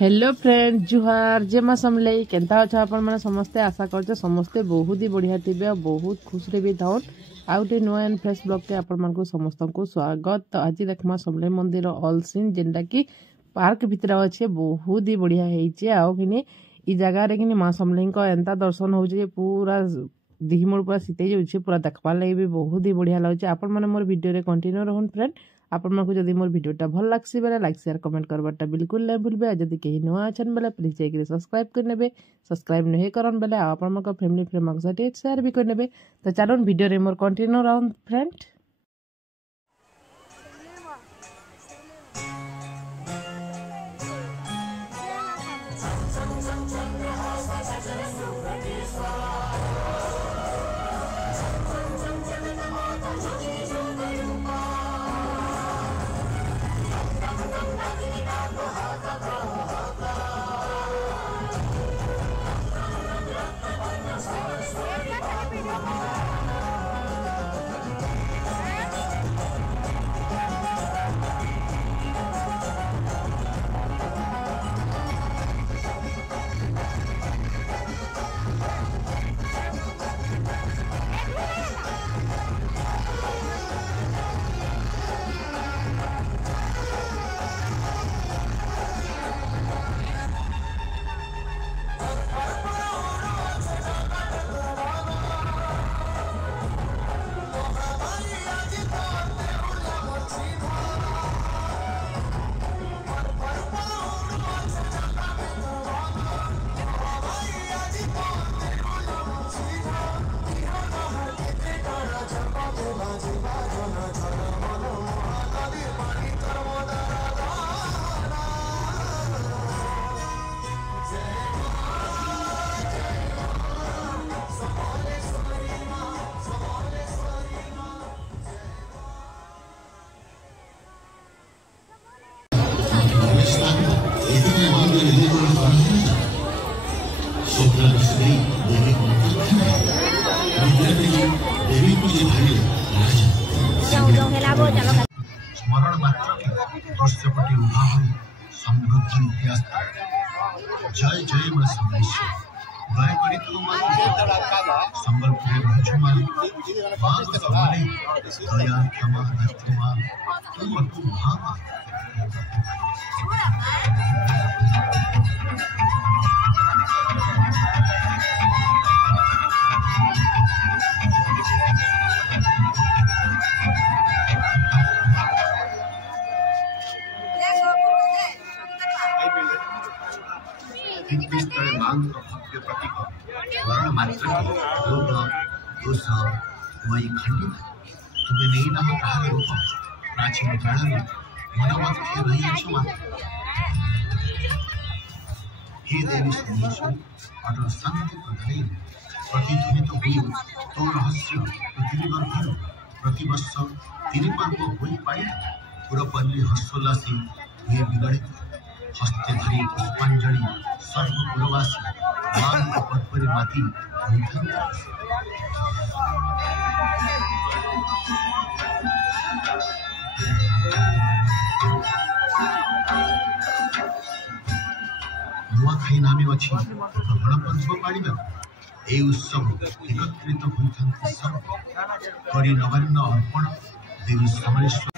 Hello friend जुहार जे माँ समले केन्ता अच्छा आपण मैंने समस्ते आशा कर समस्ते बहुत ही बढ़िया थे और बहुत खुश रे भी थाउन आउ टे नुआ एंड फ्रेश ब्लॉग के आपण मानक समस्त को स्वागत। तो आज देखमा समले मंदिर ऑल सीन जेनटा कि पार्क भितर अच्छे बहुत ही बढ़िया है आउ कि इ जगार कि माँ समले एंता दर्शन हो पूरा दिहिमोड़ पूरा शीतई जाऊे पूरा देखबार लगे भी बहुत ही बढ़िया लगे। आपण मैंने मोर वीडियो कंटिन्यू रहन फ्रेंड आपण मानक जदि मोर वीडियोटा भल लागसी बेले लाइक शेयर कमेंट करबाटा बिल्कुल नहीं भूलबे। जदि कहीं नुआ अछन बेले प्लीज जाइए सब्सक्राइब कर नेबे सब्सक्राइब नहीं करन बेले आपण मानक फैमिली फ्रेंड मानक साथे शेयर भी कर नेबे। तो चलो वीडियो रे मोर कंटिन्यू रहन फ्रेंड। स्मरण मात्र के दृश्यपटी उभा हो समृद्ध इतिहास जय जय मैं संदेश्वर दयाकोरी संबलपुर दया क्षमा धर्मा तुम अटू भामा मांग भव्य प्रतीक वर्ण मात्र रोग दोष वही खंडित तुम्हें नहीं ना कहा रूप प्राचीन काल में मनमत के रही हे देवी सुनीश्वर अटल शांति प्रदायी प्रतिध्वनित हुई तो रहस्य पृथ्वी गर्भर प्रतिवर्ष तीन पर्व हो पाई पुरपल्ली हर्षोल्लासी हुए विगड़ित हस्ते धरी पुष्पांजलि सर्वपुरवासी मान पदपरि माती नुआखाई नामे अच्छी गणपर्व पाड़ा ए उत्सव एकत्रित होती सर्व करी नगण्य अर्पण देवी समलेश्वर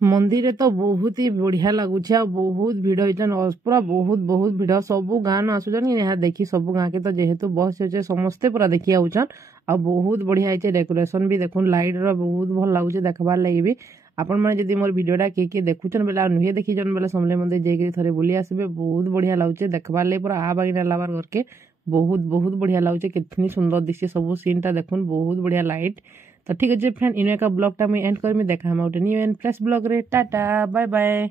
मंदिर तो बहुत ही बढ़िया लगुच बहुत भिड़ होचन पूरा बहुत बहुत भिड़ सबू गाँ न आसुचन यहाँ देखी सबू गाँ के तो जेहेतु बस होचे समस्ते पूरा देखी आउचन आ बहुत बढ़िया है डेकोरेशन भी देखुन लाइट रो बहुत भल लगुच देखबार लगी भी आपण मैंने जदि मोर वीडियोटा किए देखुचन बेले नुहे देखीचन बेले समले मंदिर जाइए थे बुली आसबे बहुत बढ़िया लगुचे देखबार लगी पूरा आ बागिना लाबार घर के बहुत बहुत बढ़िया लगुचे कितनी सुंदर दिखे सब सीनटा देखुन बहुत बढ़िया लाइट तो ठीक है फ्रेंड इन ब्लॉगटा मुझे एंड कर देखा गोटे न्यू एंड फ्रेश ब्लॉग रे टाटा बाय बाय।